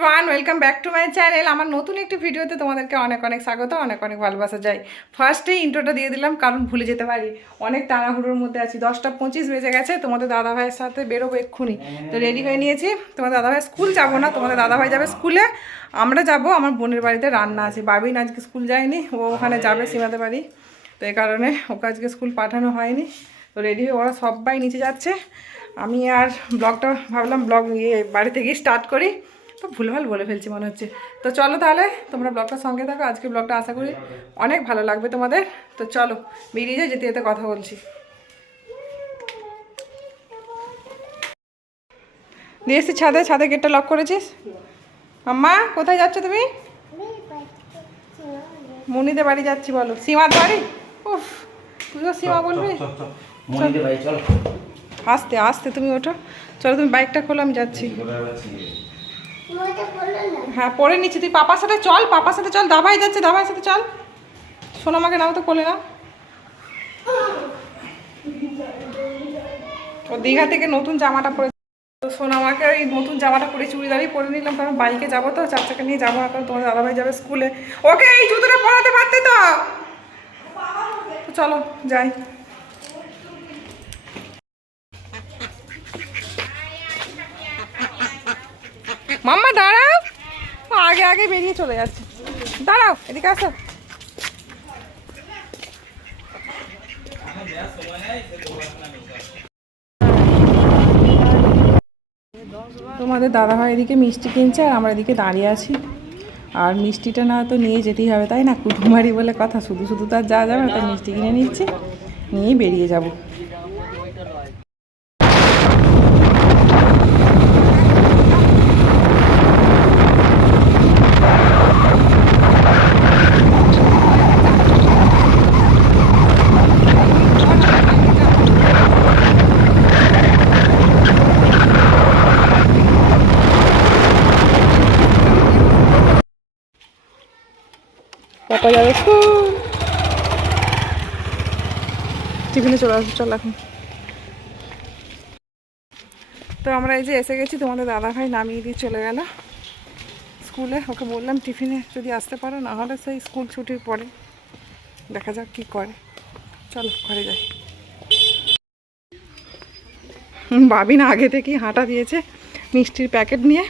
Everyone, welcome back to my channel. আমার নতুন একটি ভিডিওতে তোমাদেরকে অনেক অনেক স্বাগত, অনেক অনেক ভালোবাসা যায়। ফার্স্টেই ইন্ট্রোটা দিয়ে দিলাম কারণ ভুলে যেতে পারি, অনেক তাড়াহুড়োর মধ্যে আছি। 10টা 25 বেজে গেছে, তোমাদের দাদাভাইয়ের সাথে বেরোবো এক্ষুনি। তো রেডি হয়ে নিয়েছি। তোমাদের দাদাভাই স্কুল যাবো না, তোমাদের দাদাভাই যাবে স্কুলে, আমরা যাব আমার বোনের বাড়িতে রান্না আছে। বাবিন আজকে স্কুল যায়নি, ও ওখানে যাবে সীমাদের বাড়ি, তো এই কারণে ওকে আজকে স্কুল পাঠানো হয়নি। তো রেডি হয়ে ওরা সবাই নিচে যাচ্ছে। আমি আর ব্লগটা ভাবলাম বাড়িতে গিয়ে স্টার্ট করি, তো ভুলভাল বলে ফেলছি মনে হচ্ছে। তো চলো তাহলে তোমরা ব্লগটার সঙ্গে থাকো, আজকে ব্লগটা আশা করি অনেক ভালো লাগবে তোমাদের। তো চলো বেরিয়ে যাই, যেতে যেতে কথা বলছি। দিয়ে এসছি ছাদে, ছাদে গেটটা লক করেছিস? আম্মা কোথায় যাচ্ছ তুমি? মনিদের বাড়ি যাচ্ছি। বলো সীমার বাড়ি? উফ, তুই তো সীমা বলবি। আস্তে আস্তে তুমি ওঠো, চলো তুমি বাইকটা খোলো, আমি যাচ্ছি। হ্যাঁ পরে নিচ্ছি, তুই পাপার সাথে চল, পাপার সাথে চল, দাবাই যাচ্ছে, দাবাইয়ের সাথে চল। শোনো আমাকে নাও তো, কোলে না। ও দীঘা থেকে নতুন জামাটা পরে, তো শোনো আমাকে ওই নতুন জামাটা পরে চুড়িদারই পরে নিলাম, কারণ বাইকে যাবো তো, 4 চাকা নিয়ে যাবো, কারণ তোমার দাদাভাই যাবে স্কুলে। ওকে এই জুতোটা পরাতে পারতে তো। চলো যাই। মাম্মা দাঁড়াও, আগে আগে বেরিয়ে চলে যাচ্ছে। দাঁড়াও, এদিকে আসো। তোমাদের দাদাভাই এদিকে মিষ্টি কিনছে আর আমরা এদিকে দাঁড়িয়ে আছি। আর মিষ্টিটা না তো নিয়ে যেতেই হবে, তাই না? কুটুমবাড়ি বলে কথা, শুধু শুধু তো আর যাওয়া যাবে না, তাই মিষ্টি কিনে নিচ্ছি, নিয়েই বেরিয়ে যাব। পাপা যাবে স্কুল, টিফিনে চলে আসবে, চল এখন। তো আমরা এই যে এসে গেছি, তোমাদের দাদাভাই নামিয়ে দিয়ে চলে গেল স্কুলে। ওকে বললাম টিফিনে যদি আসতে পারো, না হলে সেই স্কুল ছুটির পরে দেখা যাক কি করে। চলো ঘরে যাই। বাবিন আগে থেকেই হাঁটা দিয়েছে মিষ্টির প্যাকেট নিয়ে।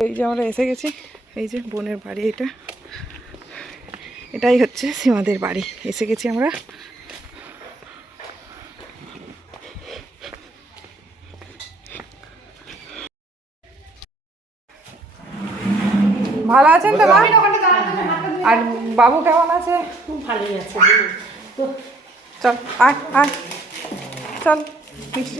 এই যে আমরা এসে গেছি, এই যে বোনের বাড়ি, এটাই হচ্ছে সীমাদের বাড়ি। এসে গেছি আমরা। ভালো আছেন তো মা? আর বাবু কেমন আছে? খুব ভালোই আছে। তো চল আয় আয়, চল মিষ্টি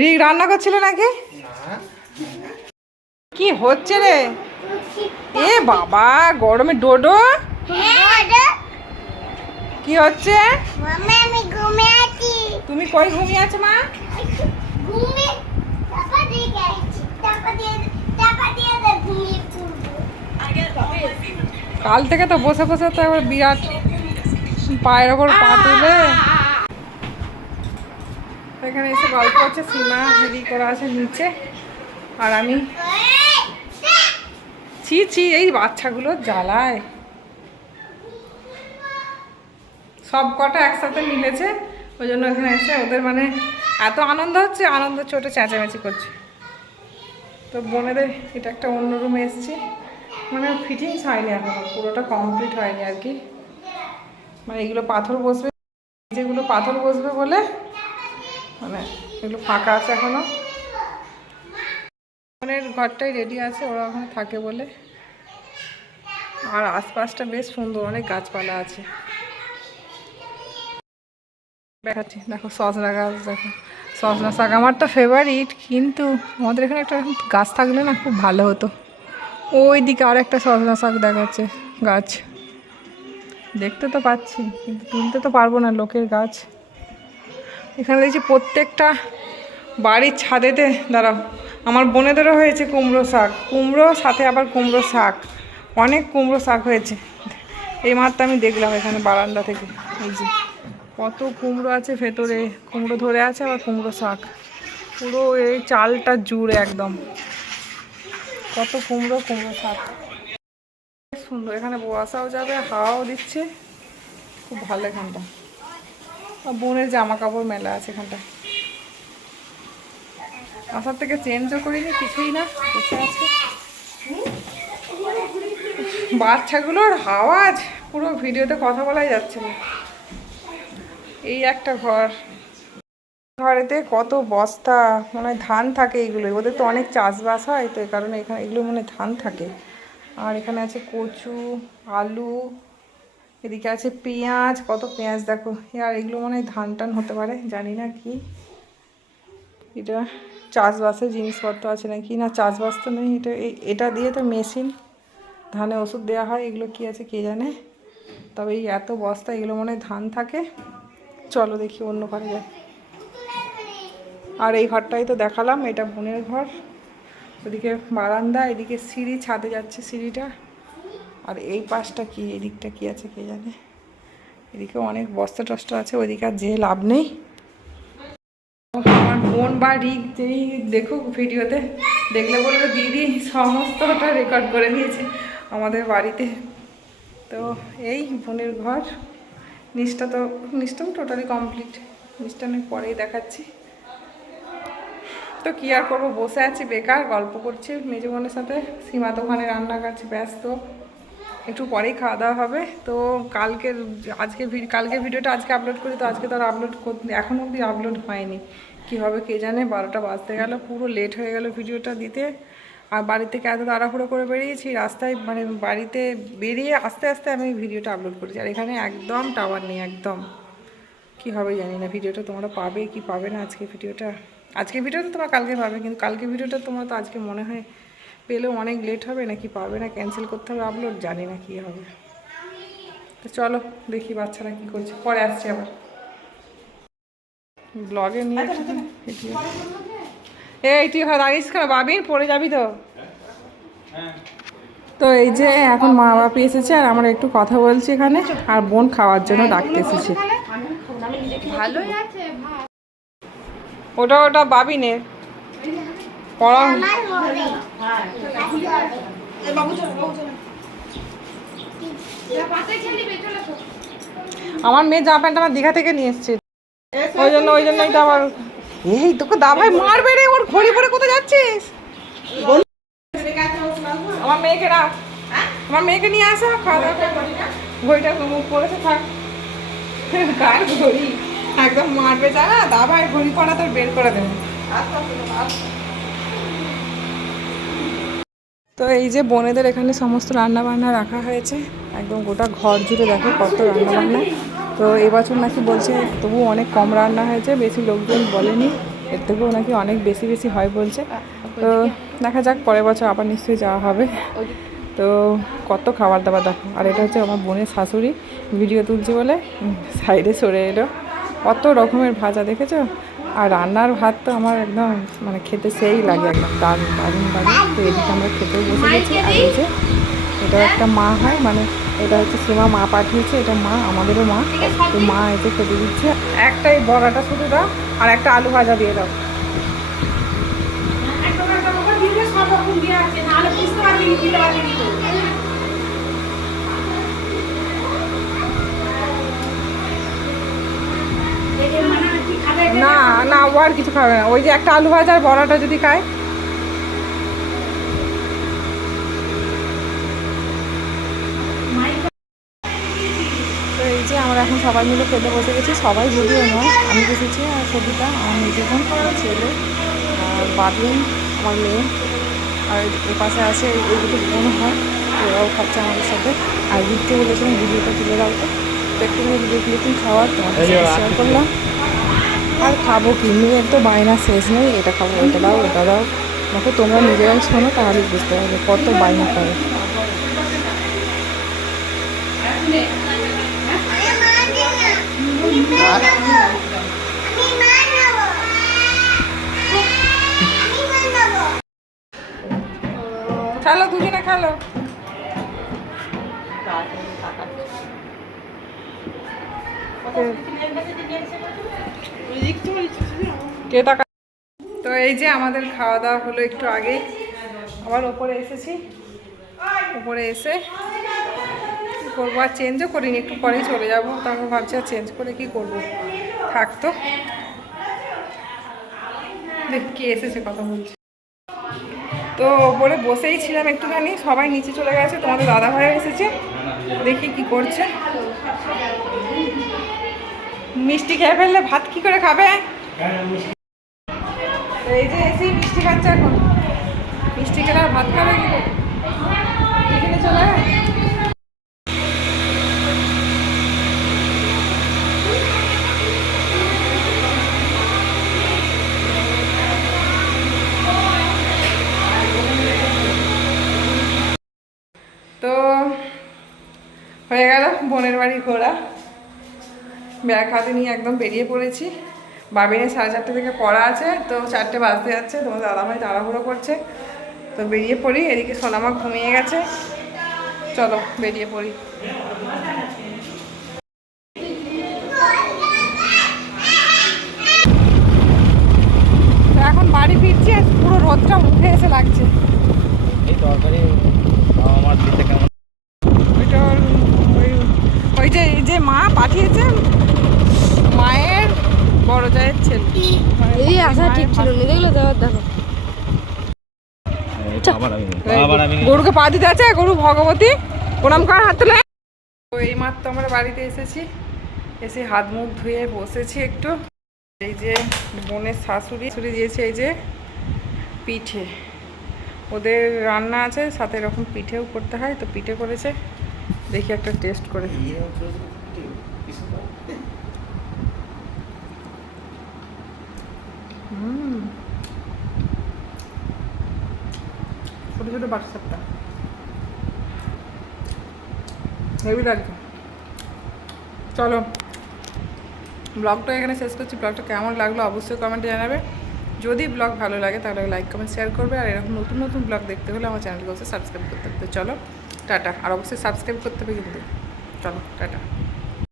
রিক রান্না করছিল নাকি? কি হচ্ছে রে? এ বাবা, গরমে ডোডো কি হচ্ছে? তুমি কই ঘুমিয়ে আছো মা? কাল থেকে তো বসে বসে তো একবার বিরাট পায়ের ওপর পা তুলে এখানে এসে গল্প হচ্ছে। সীমা রেডি করা আছে নিচে, আর আমি ছি ছি, এই বাচ্চাগুলো জ্বালায়। সব কটা একসাথে মিলেছে, ওই জন্য এখানে এসে ওদের মানে এত আনন্দ হচ্ছে, আনন্দ চোটে চেঁচামেচি করছে। তো বোনেদের এটা একটা অন্য রুমে এসেছি, মানে ফিটিংস হয়নি এখনো, পুরোটা কমপ্লিট হয়নি আর কি। মানে এগুলো পাথর বসবে, যেগুলো পাথর বসবে বলে মানে এগুলো ফাঁকা আছে এখনো। বোনের ঘরটাই রেডি আছে, ওরা ওখানে থাকে বলে। আর আশপাশটা বেশ সুন্দর, অনেক গাছপালা আছে। দেখাচ্ছি, দেখো সজনা গাছ, দেখো সজনা শাক আমার তো ফেভারিট, কিন্তু আমাদের এখানে একটা গাছ থাকলে না খুব ভালো হতো। ওই দিকে আর একটা সজনা শাক দেখাচ্ছে গাছ, দেখতে তো পাচ্ছি কিন্তু তুলতে তো পারবো না, লোকের গাছ। এখানে দেখছি প্রত্যেকটা বাড়ির ছাদেতে, দাঁড়াও, আমার বোনেদেরও হয়েছে কুমড়ো শাক, কুমড়ো সাথে আবার কুমড়ো শাক, অনেক কুমড়ো শাক হয়েছে। এই মাত্র আমি দেখলাম এখানে বারান্দা থেকে, এই যে কত কুমড়ো আছে ভেতরে, কুমড়ো ধরে আছে, আবার কুমড়ো শাক পুরো এই চালটা জুড়ে একদম কত কুমড়ো, কুমড়ো শাক। সুন্দর, এখানে বসাও যাবে, হাওয়াও দিচ্ছে, খুব ভালো এখানটা। বোনের জামা কাপড় মেলা আছে এখানটা। আসার থেকে চেঞ্জও করিনি, কিছুই না, বসে আছে। বাচ্চাগুলোর আওয়াজ, পুরো ভিডিওতে কথা বলাই যাচ্ছে না। এই একটা ঘর, ঘরেতে কত বস্তা, মনে হয় ধান থাকে এগুলো, ওদের তো অনেক চাষবাস হয়, তো এই কারণে এখানে এগুলো মনে হয় ধান থাকে। আর এখানে আছে কচু, আলু, এদিকে আছে পেঁয়াজ, কত পেঁয়াজ দেখো। আর এগুলো মনে হয় ধান টান হতে পারে, জানি না কি এটা। চাষবাসের জিনিসপত্র আছে নাকি, না চাষবাস তো নেই এটা। এটা দিয়ে তো মেশিন, ধানে ওষুধ দেওয়া হয়, এগুলো কি আছে কে জানে। তবে এই এত বস্তা, এগুলো মনে হয় ধান থাকে। চলো দেখি অন্য ঘরে যাই। আর এই ঘরটাই তো দেখালাম, এটা বোনের ঘর। ওদিকে বারান্দা, এদিকে সিঁড়ি, ছাদে যাচ্ছে সিঁড়িটা। আর এই পাশটা কি, এদিকটা কি আছে কে জানে। এদিকে অনেক বস্তা টস্তা আছে, ওইদিকে আর যেয়ে লাভ নেই। আমার বোন বা রিক যেই দেখুক ভিডিওতে, দেখলে বলবে দিদি সমস্তটা রেকর্ড করে নিয়েছে আমাদের বাড়িতে। তো এই বোনের ঘর। নিচটা তো টোটালি কমপ্লিট, নিচটা আমি পরেই দেখাচ্ছি। তো কী আর করবো, বসে আছি বেকার, গল্প করছি মেজো বোনের সাথে। সীমা তো ওখানে রান্না কাছে ব্যস্ত, একটু পরেই খাওয়া দাওয়া হবে। তো কালকে ভিডিওটা আজকে আপলোড করি, তো আজকে তো আর আপলোড এখনও অবধি আপলোড হয়নি। কী হবে কে জানে, 12টা বাজতে গেল, পুরো লেট হয়ে গেল ভিডিওটা দিতে। আর বাড়ি থেকে এত তাড়াহুড়ো করে বেরিয়েছি, রাস্তায় মানে বাড়িতে বেরিয়ে আস্তে আস্তে আমি ভিডিওটা আপলোড করেছি। আর এখানে একদম টাওয়ার নেই, একদম কী হবে জানি না। ভিডিওটা তোমরা পাবে কি পাবে না আজকে ভিডিওটা তোমরা কালকে পাবে, কিন্তু কালকে ভিডিওটা তোমরা তো আজকে মনে হয় পেলেও অনেক লেট হবে, নাকি পাবে না, ক্যান্সেল করতে হবে আপলোড, জানি না কী হবে। তো চলো দেখি বাচ্চারা কী করছে, পরে আসছে আবার ব্লগে নিয়ে। এই তুই এখানে দাঁড়িয়েছিস কেন বাবিন, পড়ে যাবি তো। তো এই যে এখন মা বাপি এসেছে, আর আমরা একটু কথা বলছি এখানে, আর বোন খাওয়ার জন্য ডাকতে এসেছে। ওটা বাবিনের পড়া। আমার মেয়ে জামা প্যান্ট আমার দীঘা থেকে নিয়ে এসছে, ওই জন্যই তো আবার। এই তোকে দাবাই মারবে রে, ওর ঘড়ি পরে কোথায় যাচ্ছিস। আমার মেয়েকে নিয়ে আসা, খাওয়া দাওয়া ঘড়িটা পরেছে থাক। কার ঘড়ি, একদম মারবে জানা, দাবাই ঘড়ি পরা তোর বের করে দেবে। তো এই যে বোনেদের এখানে সমস্ত রান্না বান্না রাখা হয়েছে, একদম গোটা ঘর জুড়ে দেখো কত রান্না বান্না। তো এবছর নাকি বলছে তবু অনেক কম রান্না হয়েছে, বেশি লোকজন বলেনি, এর থেকেও নাকি অনেক বেশি বেশি হয় বলছে। তো দেখা যাক, পরের বছর আবার নিশ্চয়ই যাওয়া হবে। তো কত খাবার দাবার দেখো। আর এটা হচ্ছে আমার বোনের শাশুড়ি, ভিডিও তুলছে বলে সাইডে সরে এলো। কত রকমের ভাজা দেখেছো। আর রান্নার ভাত তো আমার একদম মানে খেতে সেই লাগে, একদম দারুণ দারুণ লাগে। তো এদিকে আমরা খেতেও বসে গেছি। আর এই যে এটাও একটা মা হয়, মানে এটা হচ্ছে সীমা মা পাঠিয়েছে, এটা মা, আমাদেরও মা। তো মা এসে খেতে দিচ্ছে। একটাই বড়াটা শুধু দাও, আর একটা আলু ভাজা দিয়ে দাও। না না, ও আর কিছু খাবে না, ওই যে একটা আলু ভাজা আর বড়াটা যদি খায়। তো এই যে আমরা এখন সবাই মিলে খেতে বসে গেছি, সবাই যদিও নয়, আমি বসেছি আর সবিতা, আমার নিজের ছেলে, আর বাবিন আমার মেয়ে, আর এর পাশে আছে এই দুটো বোন হয়, ওরাও খাচ্ছে আমাদের সাথে। আর ভিডিও বলেছিলাম ভিডিওটা তুলে রাখবো, তো একটু ভিডিও ক্লিপিং খাওয়ার তোমাদের সাথে শেয়ার করলাম। আর খাবো কি, মেয়ের তো বায়না শেষ নেই, এটা খাবো ওটা দাও ওটা দাও। দেখো তোমরা নিজেরাই শোনো, তাহলে বুঝতে পারবে কত বায়না করে। খেলো দুজনে খেলো। কে টাকা। তো এই যে আমাদের খাওয়া দাওয়া হলো একটু আগে, আবার ওপরে এসেছি। ওপরে এসে কী করবো, আর চেঞ্জও করিনি, একটু পরেই চলে যাবো। তারপর ভাবছি আর চেঞ্জ করে কি করবো, থাকতো। দেখ কে এসেছে কথা বলছি। তো ওপরে বসেই ছিলাম একটুখানি, সবাই নিচে চলে গেছে, তোমাদের দাদা ভাই এসেছে, দেখি কি করছে। মিষ্টি খেয়ে ফেললে ভাত কি করে খাবে? এই যে এসি মিষ্টি খাচ্ছে এখন, মিষ্টি খেলে আর ভাত খাবে কি করে? এখানে চলে আয়। তো হয়ে গেল বোনের বাড়ি ঘোরা, ব্যাগ হাতে নিয়ে একদম বেরিয়ে পড়েছি। বাবিনের 4:30 থেকে পড়া আছে, তো 4টে বাজতে যাচ্ছে। তোমার দাদাভাই তাড়াহুড়ো করছে, তো বেরিয়ে পড়ি। এদিকে সোনামা ঘুমিয়ে গেছে, চলো বেরিয়ে পড়ি। তো এখন বাড়ি ফিরছি, আর পুরো রোদটা মুখে এসে লাগছে। এই তরকারি আমার দিতে কেমন? ওইটা ওই যে এই যে মা পাঠিয়েছে, মায়ের বড় জায়ের ছেলে। এই আসা ঠিক ছিল না, দেখলো তো দেখো। আবার আমি গরুকে পা দিতে আছে, গরু ভগবতী প্রণাম কর, হাত তুলে। তো এই মাত্র আমরা বাড়িতে এসেছি, এসে হাত মুখ ধুয়ে বসেছি একটু। এই যে বোনের শাশুড়ি দিয়েছে এই যে পিঠে, ওদের রান্না আছে সাথে এরকম পিঠেও করতে হয়, তো পিঠে করেছে। দেখি একটা টেস্ট করে। ছোটো ছোটো বাচ্চাটা হেভি লাগছে। চলো ব্লগটা এখানে শেষ করছি। ব্লগটা কেমন লাগলো অবশ্যই কমেন্টে জানাবে। যদি ব্লগ ভালো লাগে তাহলে লাইক কমেন্ট শেয়ার করবে, আর এরকম নতুন নতুন ব্লগ দেখতে হলে আমার চ্যানেলকে অবশ্যই সাবস্ক্রাইব করতে হবে। তো চলো টাটা, আর অবশ্যই সাবস্ক্রাইব করতে হবে কিন্তু। চলো টাটা।